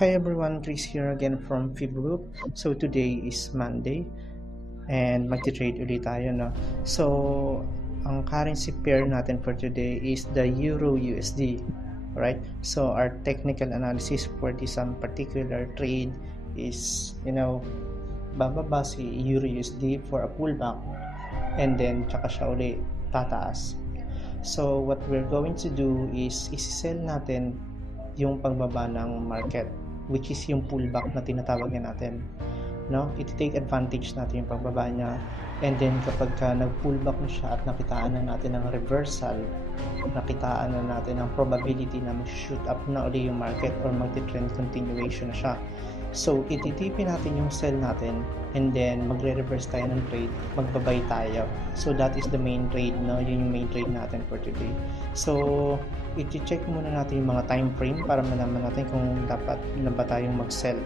Hi everyone, Chris here again from FIB Group. So today is Monday and magti-trade ulit tayo, no? So ang currency pair natin for today is the Euro USD. Right? So our technical analysis for this particular trade is, bababa si Euro USD for a pullback and then tsaka siya uli tataas. So what we're going to do is isi-sell natin yung pagbaba ng market, which is yung pullback na tinatawag natin, no? I-take advantage natin yung pagbaba niya, and then kapag nag-pullback na siya at nakitaan na natin ang reversal, nakitaan na natin ang probability na mag-shoot up na uli yung market or mag-trend continuation na siya. So ititipin natin yung sell natin and then magre-reverse tayo ng trade, magbabay tayo. So that is the main trade, no? Yun yung main trade natin for today. So i-check muna natin yung mga time frame para malaman natin kung dapat na ba tayong mag-sell.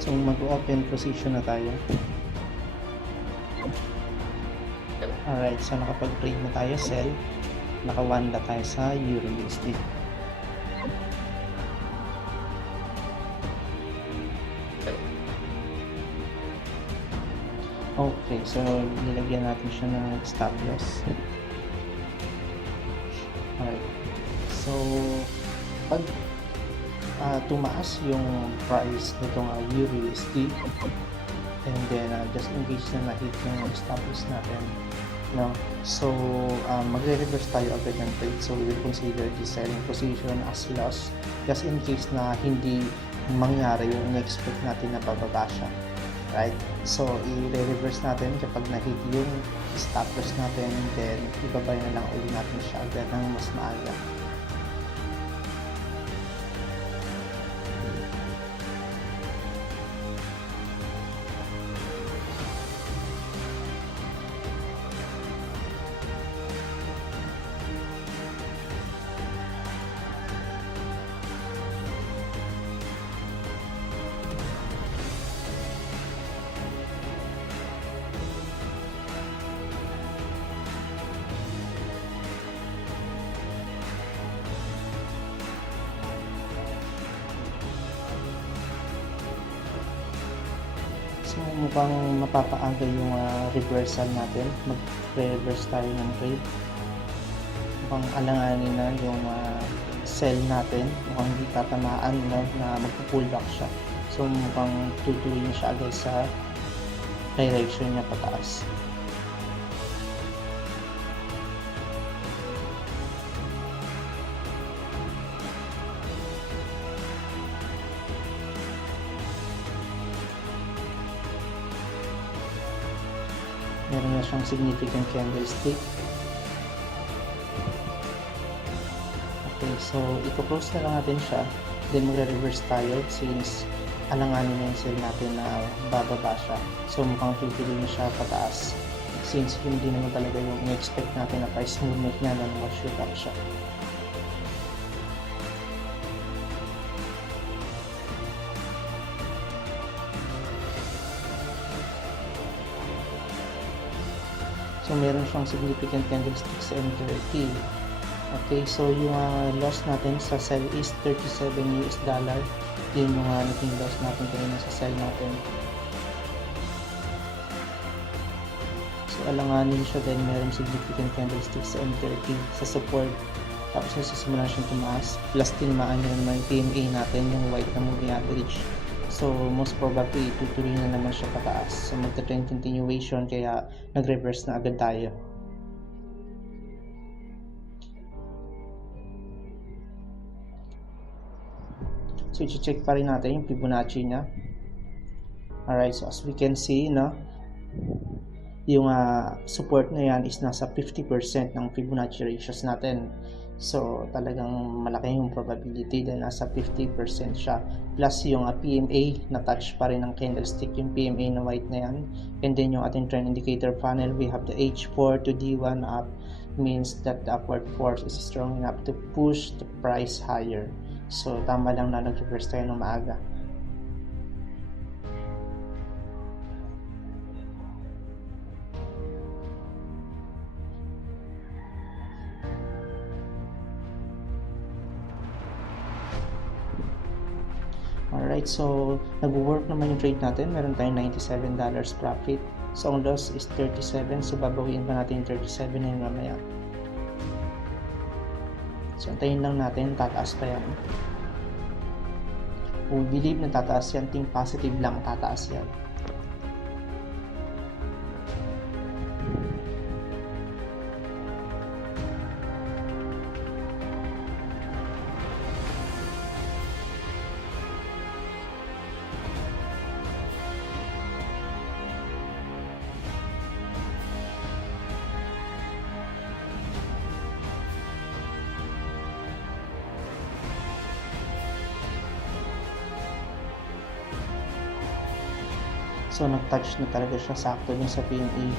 So mag-open position na tayo. Alright, so nakapag-trade na tayo, sell. Naka-1 na tayo sa Euro USD. Okay, so nilagyan natin siya ng stop loss. Alright, so pag tumaas yung price nitong Euro USD, and then just in case na na-hit yung stop loss natin, no? So magre-reverse tayo agad ng trade, so we will consider this selling position as loss just in case na hindi mangyari yung in-expect natin na bababa siya, right? So i-reverse natin kapag na-hit yung stop loss natin, then ibabay na lang ulit natin siya agad ng mas maaga. So mukhang mapapaaga yung reversal natin, mag-reverse tayo ng trade. Mukhang alanganin na yung sell natin, mukhang hindi tatamaan, no, na magpo-pullback siya. So mukhang tutuloy na siya agad sa direction niya pataas. Meron na siyang significant candlestick. Okay, so i-close na lang natin siya, then magre-reverse tayo since alanganin na yung sell natin na bababa siya. So mukhang tutuloy na siya pataas since hindi naman talaga yung in-expect natin na price movement niya na mag-shoot up siya. So meron siyang significant candlestick sa M30. Okay, so yung loss natin sa sell is $37. Yun yung naging loss natin kanina sa sell natin. So alanganin siya, then meron significant candlestick sa M30 sa support. Tapos nasisimula siyang tumaas. Plus tinamaan yun naman yung PMA natin, yung white na moving average. So most probably tutuloy na naman siya pataas. So magta-trend continuation, kaya nag-reverse na agad tayo. So i-check pa rin natin yung Fibonacci niya. Alright, so as we can see, no, yung support na yan is nasa 50% ng Fibonacci ratios natin. So talagang malaki yung probability dahil nasa 50% siya. Plus yung PMA na touch pa rin ng candlestick, yung PMA na white na yan. And then yung ating trend indicator funnel, we have the H4 to D1 up, means that the upward force is strong enough to push the price higher. So tama lang na nag-reverse tayo ng maaga. Alright, so nag-work naman yung trade natin. Meron tayong $97 profit. So ang loss is 37. So babawiin pa natin yung 37 na yun mamaya. So antayin lang natin, tataas pa yan. We believe na tataas yan. Think positive lang, tataas yan. So nag-touch na talaga siya sakto dun sa PMA.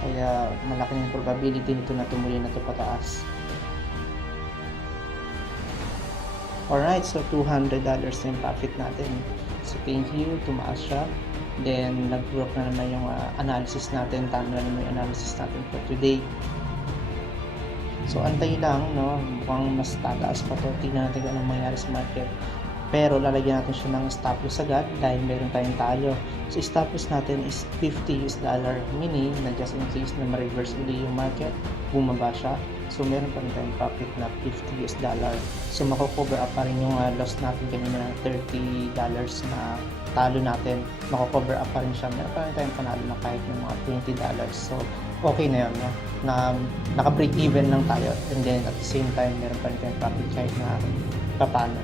Kaya malaki yung probability nito na tumuloy na ito pataas. Alright, so $200 na yung profit natin. So thank you, tumaas siya. Then nag-work na naman yung analysis natin. Tama na naman yung analysis natin for today. So antay lang, no? Mukhang mas tataas pa to. Tingnan natin kung anong mangyari sa market. Pero lalagyan natin siya ng stop loss agad dahil meron tayong talo. So stop loss natin is $50, meaning na just in case na ma-reverse uli yung market, bumaba siya. So meron pa rin tayong profit na $50. So mako-cover up pa rin yung loss natin kanina na $30 na talo natin. Mako-cover up pa rin siya. Meron pa rin tayong panalo na kahit ng mga $20. So okay na yun, no? Na naka-break even lang tayo. And then at the same time, meron pa rin tayong profit kahit na papano.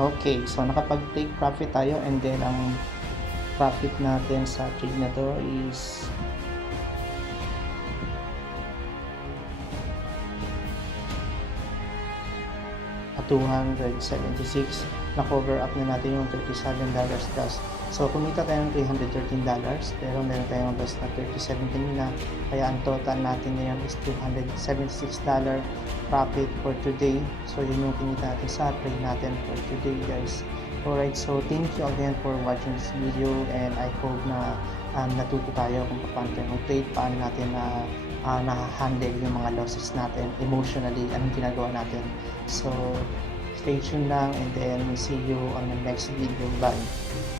Okay, so nakapag-take profit tayo, and then ang profit natin sa trade na to is 276. Na-cover up na natin yung $37 plus. So, kumita tayo ng $313, pero meron tayong loss na 37 kanina. Kaya ang total natin ngayon is $276 profit for today. So, yun yung kinita natin sa trade natin for today, guys. Alright, so thank you again for watching this video, and I hope na natuto tayo kung paano tayo mag-trade, paano natin na-handle yung mga losses natin emotionally, anong ginagawa natin. So, stay tuned lang, and then see you on the next video. Bye!